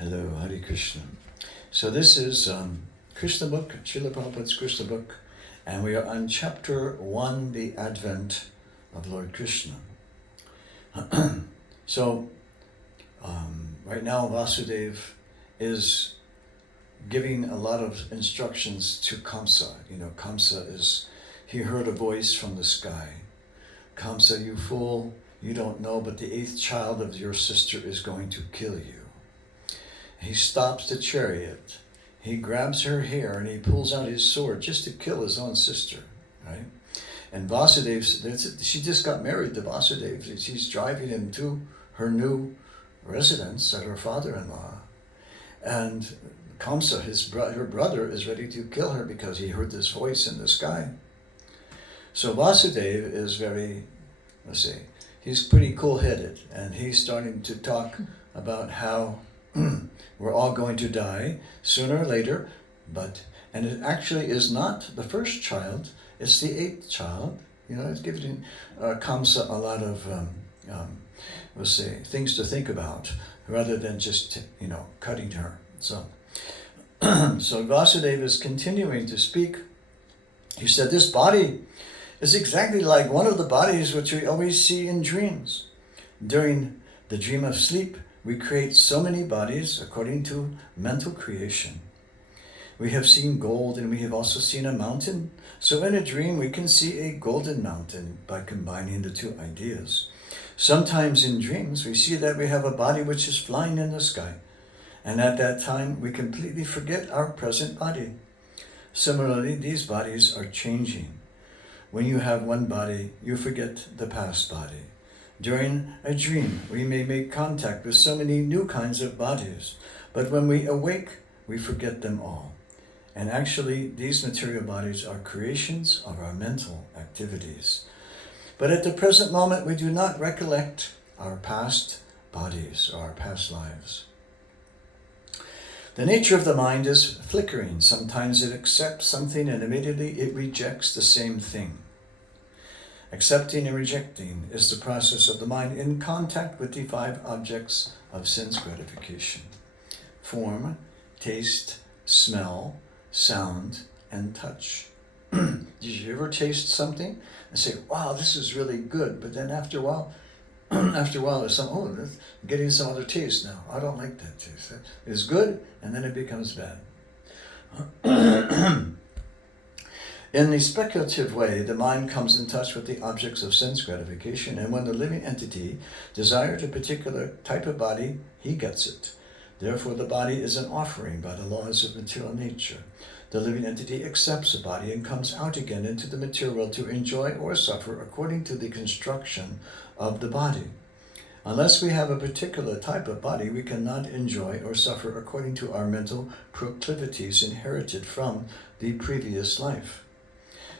Hello, Hare Krishna. So this is Krishna book, Srila Prabhupada's Krishna book, and we are on chapter 1, the Advent of Lord Krishna. So right now Vasudeva is giving a lot of instructions to Kamsa. You know, Kamsa he heard a voice from the sky. Kamsa, you fool, you don't know, but the 8th child of your sister is going to kill you. He stops the chariot. He grabs her hair and he pulls out his sword just to kill his own sister, right? And Vasudeva, she just got married to Vasudeva. She's driving him to her new residence at her father-in-law. And Kamsa, her brother, is ready to kill her because he heard this voice in the sky. So Vasudeva is very, he's pretty cool-headed, and he's starting to talk about how we're all going to die sooner or later, and it actually is not the first child, it's the 8th child. You know, it's giving Kamsa a lot of, things to think about, rather than just, cutting her. So, so Vasudeva is continuing to speak. He said, this body is exactly like one of the bodies which we always see in dreams. During the dream of sleep, we create so many bodies according to mental creation. We have seen gold and we have also seen a mountain. So in a dream, we can see a golden mountain by combining the two ideas. Sometimes in dreams, we see that we have a body which is flying in the sky. And at that time, we completely forget our present body. Similarly, these bodies are changing. When you have one body, you forget the past body. During a dream, we may make contact with so many new kinds of bodies, but when we awake, we forget them all. And actually, these material bodies are creations of our mental activities. But at the present moment, we do not recollect our past bodies or our past lives. The nature of the mind is flickering. Sometimes it accepts something and immediately it rejects the same thing. Accepting and rejecting is the process of the mind in contact with the 5 objects of sense gratification: form, taste, smell, sound, and touch. Did you ever taste something and say, wow, this is really good, but then after a while, there's getting some other taste now. I don't like that taste. It's good, and then it becomes bad. In the speculative way, the mind comes in touch with the objects of sense gratification, and when the living entity desires a particular type of body, he gets it. Therefore, the body is an offering by the laws of material nature. The living entity accepts a body and comes out again into the material world to enjoy or suffer according to the construction of the body. Unless we have a particular type of body, we cannot enjoy or suffer according to our mental proclivities inherited from the previous life.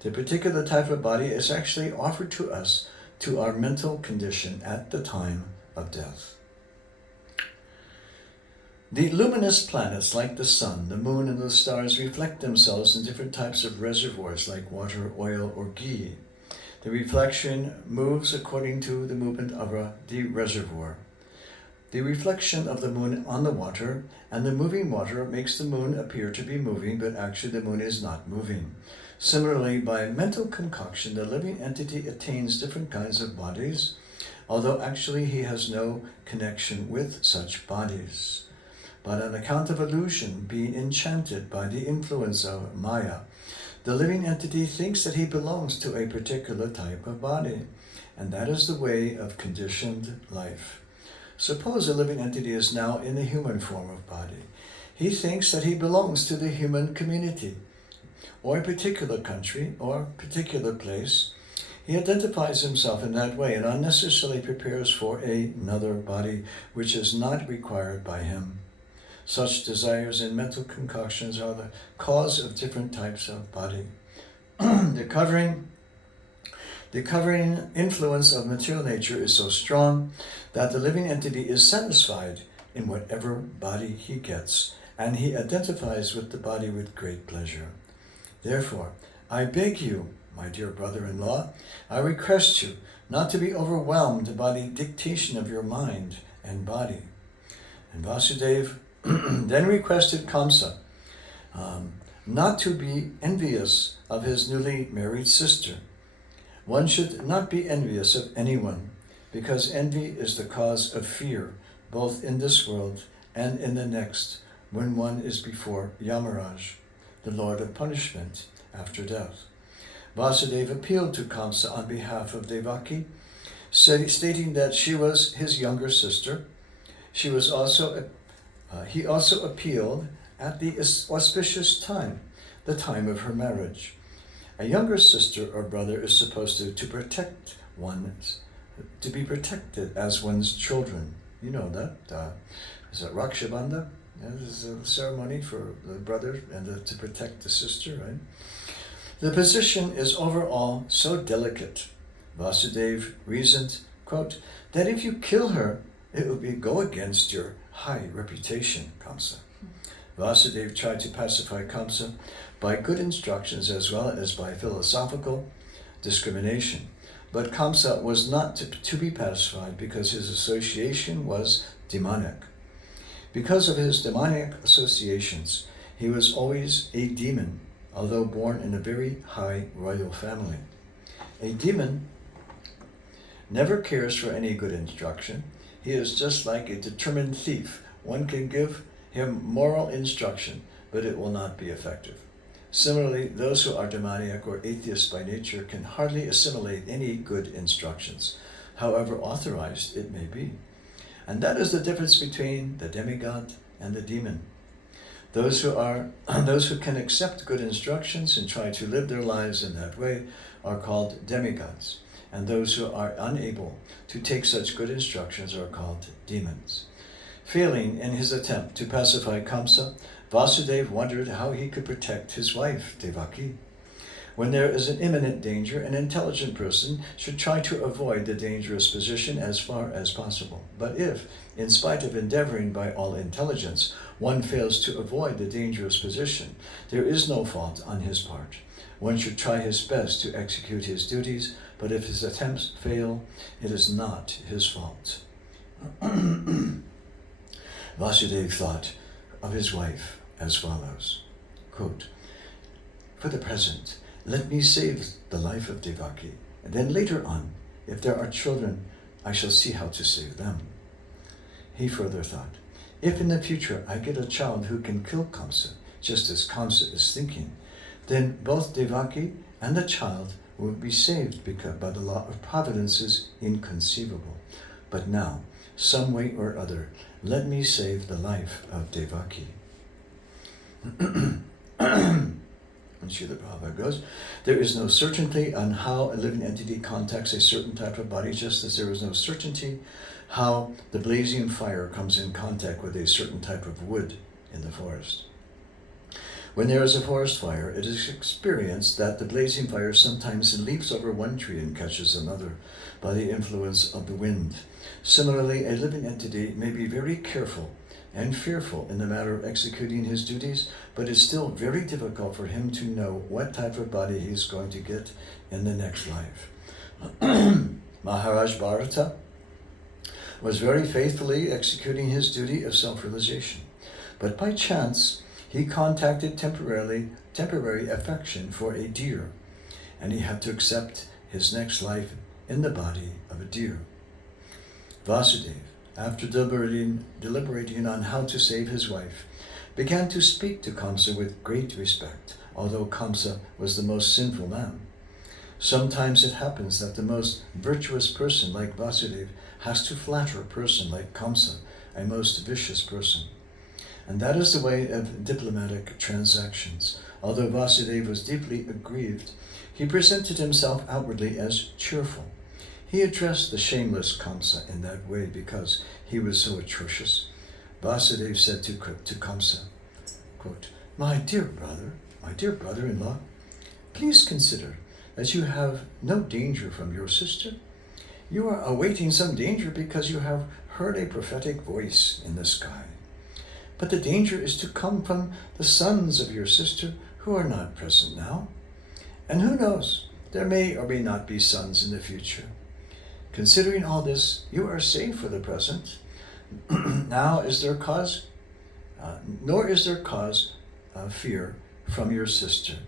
The particular type of body is actually offered to us to our mental condition at the time of death. The luminous planets like the sun, the moon, and the stars reflect themselves in different types of reservoirs like water, oil, or ghee. The reflection moves according to the movement of the reservoir. The reflection of the moon on the water and the moving water makes the moon appear to be moving, but actually the moon is not moving. Similarly, by mental concoction, the living entity attains different kinds of bodies, although actually he has no connection with such bodies. But on account of illusion, being enchanted by the influence of Maya, the living entity thinks that he belongs to a particular type of body, and that is the way of conditioned life. Suppose a living entity is now in the human form of body. He thinks that he belongs to the human community, or a particular country, or particular place. He identifies himself in that way and unnecessarily prepares for another body which is not required by him. Such desires and mental concoctions are the cause of different types of body. The covering influence of material nature is so strong that the living entity is satisfied in whatever body he gets, and he identifies with the body with great pleasure. Therefore, I beg you, my dear brother-in-law, I request you not to be overwhelmed by the dictation of your mind and body. And Vasudeva then requested Kamsa not to be envious of his newly married sister. One should not be envious of anyone, because envy is the cause of fear, both in this world and in the next, when one is before Yamaraj, the Lord of Punishment, after death. Vasudeva appealed to Kamsa on behalf of Devaki, stating that she was his younger sister. He also appealed at the auspicious time, the time of her marriage. A younger sister or brother is supposed to protect one's, to be protected as one's children. You know that. Is it Raksha Bandha? This is a ceremony for the brother and to protect the sister, right? The position is overall so delicate. Vasudeva reasoned, quote, that if you kill her, it will go against your high reputation, Kamsa. Vasudeva tried to pacify Kamsa by good instructions as well as by philosophical discrimination. But Kamsa was not to be pacified because his association was demonic. Because of his demonic associations, he was always a demon, although born in a very high royal family. A demon never cares for any good instruction. He is just like a determined thief. One can give him moral instruction, but it will not be effective. Similarly, those who are demoniac or atheists by nature can hardly assimilate any good instructions, however authorized it may be. And that is the difference between the demigod and the demon. Those who can accept good instructions and try to live their lives in that way are called demigods, and those who are unable to take such good instructions are called demons. Failing in his attempt to pacify Kamsa, Vasudeva wondered how he could protect his wife, Devaki. When there is an imminent danger, an intelligent person should try to avoid the dangerous position as far as possible. But if, in spite of endeavoring by all intelligence, one fails to avoid the dangerous position, there is no fault on his part. One should try his best to execute his duties, but if his attempts fail, it is not his fault. Vasudeva thought of his wife as follows, quote, for the present, let me save the life of Devaki, and then later on, if there are children, I shall see how to save them. He further thought, if in the future I get a child who can kill Kamsa, just as Kamsa is thinking, then both Devaki and the child will be saved because by the law of providence is inconceivable. But now, some way or other, let me save the life of Devaki. And Srila Prabhupada goes, there is no certainty on how a living entity contacts a certain type of body, just as there is no certainty how the blazing fire comes in contact with a certain type of wood in the forest. When there is a forest fire, it is experienced that the blazing fire sometimes leaps over one tree and catches another by the influence of the wind. Similarly, a living entity may be very careful and fearful in the matter of executing his duties, but it's still very difficult for him to know what type of body he's going to get in the next life. Maharaj Bharata was very faithfully executing his duty of self-realization, but by chance he contacted temporary affection for a deer, and he had to accept his next life in the body of a deer. Vasudeva, after deliberating on how to save his wife, began to speak to Kamsa with great respect, although Kamsa was the most sinful man. Sometimes it happens that the most virtuous person like Vasudeva has to flatter a person like Kamsa, a most vicious person. And that is the way of diplomatic transactions. Although Vasudeva was deeply aggrieved, he presented himself outwardly as cheerful. He addressed the shameless Kamsa in that way because he was so atrocious. Vasudeva said to Kamsa, quote, my dear brother-in-law, please consider that you have no danger from your sister. You are awaiting some danger because you have heard a prophetic voice in the sky. But the danger is to come from the sons of your sister who are not present now. And who knows, there may or may not be sons in the future. Considering all this, you are safe for the present. Now is there cause nor is there cause fear from your sister.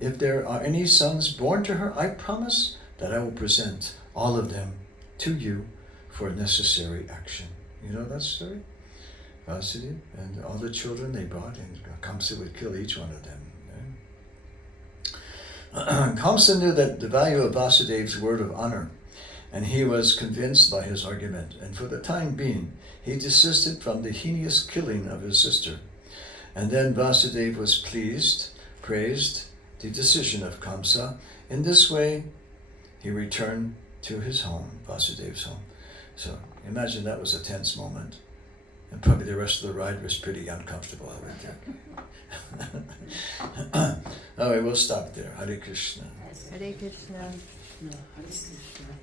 If there are any sons born to her, I promise that I will present all of them to you for necessary action. You know that story? Vasudeva and all the children they brought, and Kamsa would kill each one of them. Kamsa knew that the value of Vasudev's word of honor, and he was convinced by his argument, and for the time being, he desisted from the heinous killing of his sister. And then Vasudeva was praised the decision of Kamsa. In this way, he returned to his home, Vasudeva's home. So imagine that was a tense moment. And probably the rest of the ride was pretty uncomfortable, I would think. All right, we'll stop there. Hare Krishna. Hare Krishna. Hare Krishna.